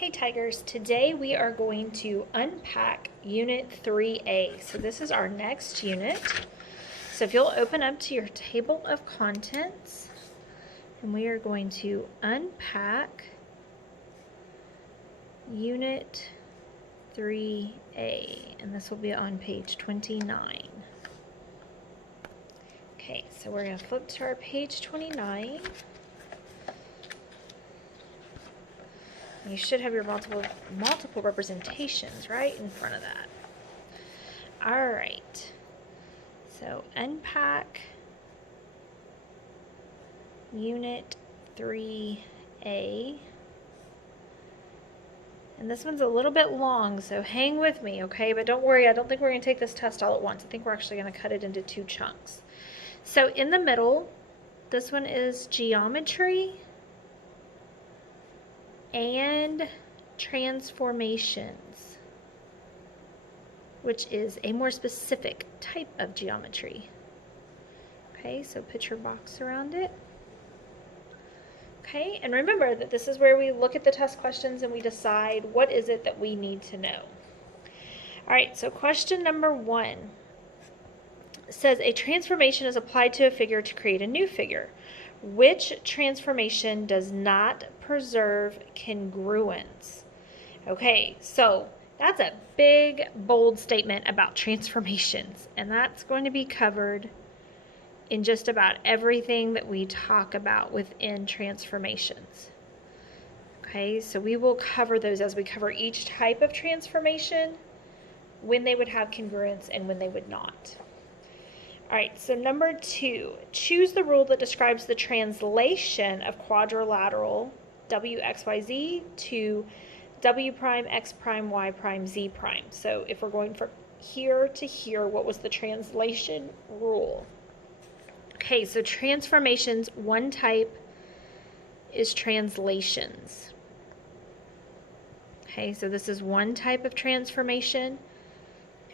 Hey Tigers, today we are going to unpack Unit 3A. So this is our next unit. So if you'll open up to your table of contents, and we are going to unpack Unit 3A, and this will be on page 29. Okay, so we're going to flip to our page 29. You should have your multiple representations right in front of that. All right. So unpack Unit 3A. And this one's a little bit long, so hang with me, okay? But don't worry, I don't think we're going to take this test all at once. I think we're actually going to cut it into 2 chunks. So in the middle, this one is geometry and transformations, which is a more specific type of geometry. Okay, so put your box around it. Okay, and remember that this is where we look at the test questions and we decide what is it that we need to know. All right, so question number 1 says a transformation is applied to a figure to create a new figure. Which transformation does not preserve congruence? Okay, so that's a big, bold statement about transformations, and that's going to be covered in just about everything that we talk about within transformations. Okay, so we will cover those as we cover each type of transformation, when they would have congruence and when they would not. All right, so number 2, choose the rule that describes the translation of quadrilateral WXYZ to W prime, X prime, Y prime, Z prime. So if we're going from here to here, what was the translation rule? Okay, so transformations, one type is translations. Okay, so this is one type of transformation,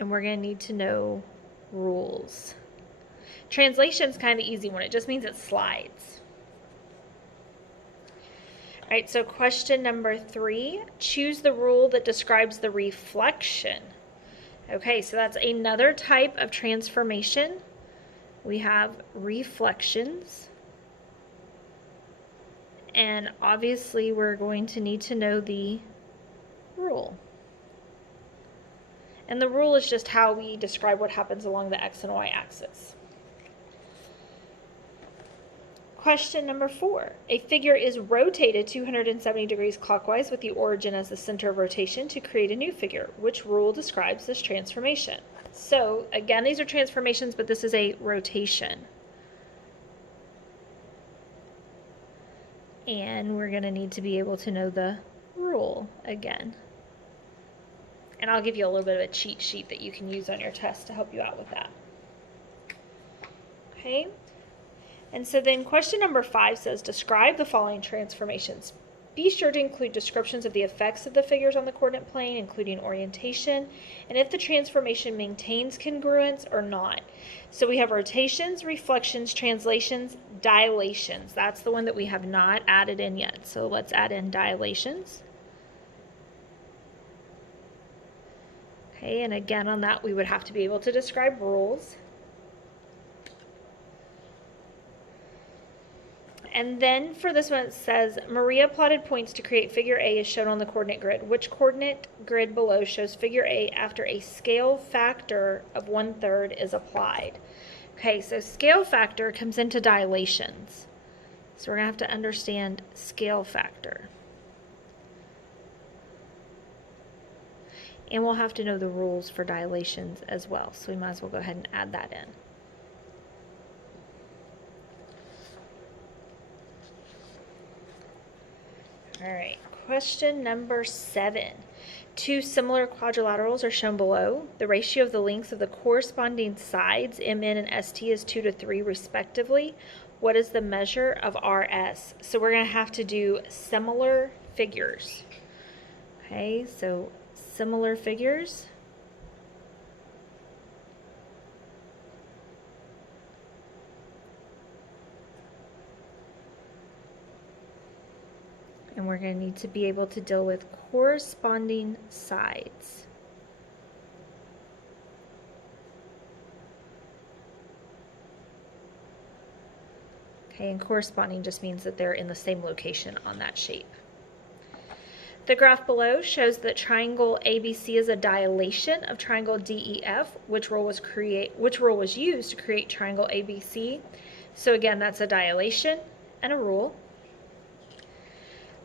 and we're going to need to know rules. Translation's kind of the easy one. It just means it slides. All right, so question number 3, choose the rule that describes the reflection. Okay, so that's another type of transformation. We have reflections. And obviously we're going to need to know the rule. And the rule is just how we describe what happens along the X and Y axis. Question number 4. A figure is rotated 270 degrees clockwise with the origin as the center of rotation to create a new figure. Which rule describes this transformation? So again, these are transformations, but this is a rotation. And we're going to need to be able to know the rule again. And I'll give you a little bit of a cheat sheet that you can use on your test to help you out with that. Okay. And so then question number 5 says, describe the following transformations. Be sure to include descriptions of the effects of the figures on the coordinate plane, including orientation, and if the transformation maintains congruence or not. So we have rotations, reflections, translations, dilations. That's the one that we have not added in yet. So let's add in dilations. Okay, and again on that we would have to be able to describe rules. And then for this one it says, Maria plotted points to create figure A as shown on the coordinate grid. Which coordinate grid below shows figure A after a scale factor of 1/3 is applied? Okay, so scale factor comes into dilations. So we're going to have to understand scale factor. And we'll have to know the rules for dilations as well. So we might as well go ahead and add that in. All right, question number 7. 2 similar quadrilaterals are shown below. The ratio of the lengths of the corresponding sides, MN and ST, is 2 to 3 respectively. What is the measure of RS? So we're going to have to do similar figures. Okay, so similar figures. And we're going to need to be able to deal with corresponding sides. Okay, and corresponding just means that they're in the same location on that shape. The graph below shows that triangle ABC is a dilation of triangle DEF, which rule was used to create triangle ABC. So again, that's a dilation and a rule.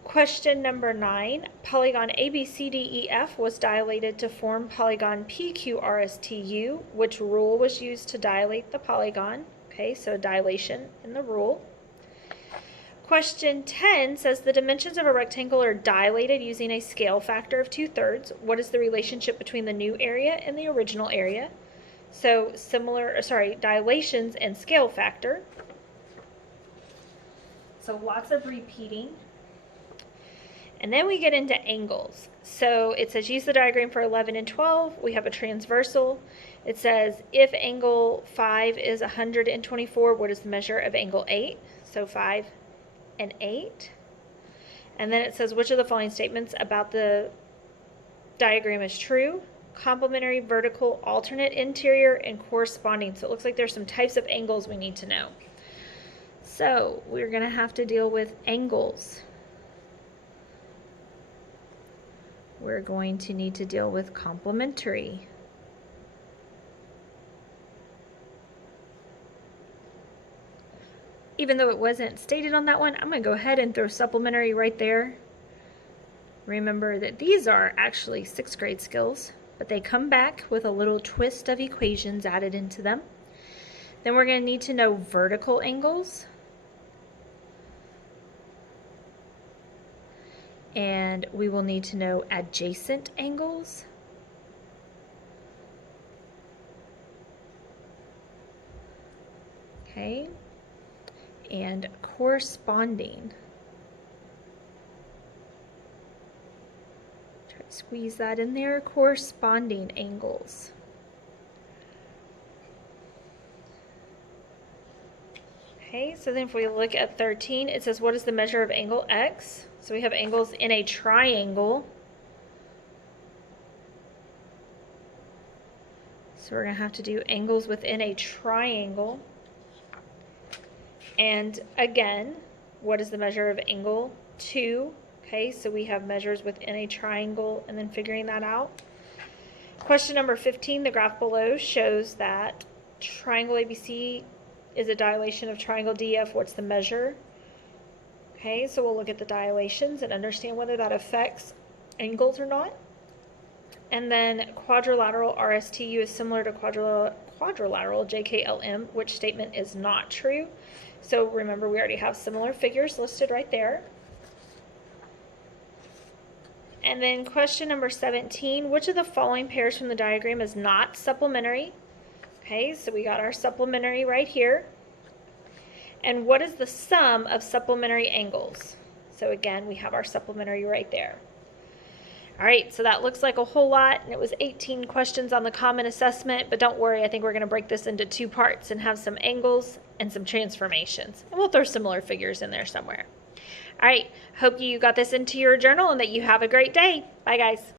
Question number 9, polygon ABCDEF was dilated to form polygon PQRSTU. Which rule was used to dilate the polygon? Okay, so dilation in the rule. Question 10 says the dimensions of a rectangle are dilated using a scale factor of 2/3. What is the relationship between the new area and the original area? So dilations and scale factor. So lots of repeating. And then we get into angles. So it says use the diagram for 11 and 12. We have a transversal. It says if angle 5 is 124, what is the measure of angle 8? So 5 and 8. And then it says which of the following statements about the diagram is true? Complementary, vertical, alternate interior, and corresponding. So it looks like there's some types of angles we need to know. So we're going to have to deal with angles. We're going to need to deal with complementary. Even though it wasn't stated on that one, I'm going to go ahead and throw supplementary right there. Remember that these are actually 6th grade skills, but they come back with a little twist of equations added into them. Then we're going to need to know vertical angles. And we will need to know adjacent angles. Okay. And corresponding. Try to squeeze that in there. Corresponding angles. Okay, so then if we look at 13, it says what is the measure of angle X? So we have angles in a triangle. So we're going to have to do angles within a triangle. And again, what is the measure of angle 2? Okay, so we have measures within a triangle and then figuring that out. Question number 15, the graph below shows that triangle ABC is a dilation of triangle DF. What's the measure? Okay, so we'll look at the dilations and understand whether that affects angles or not. And then quadrilateral RSTU is similar to quadrilateral JKLM, which statement is not true. So remember, we already have similar figures listed right there. And then question number 17, which of the following pairs from the diagram is not supplementary? Okay, so we got our supplementary right here. And what is the sum of supplementary angles? So again, we have our supplementary right there. All right, so that looks like a whole lot, and it was 18 questions on the common assessment, but don't worry, I think we're going to break this into 2 parts and have some angles and some transformations. And we'll throw similar figures in there somewhere. All right, hope you got this into your journal and that you have a great day. Bye, guys.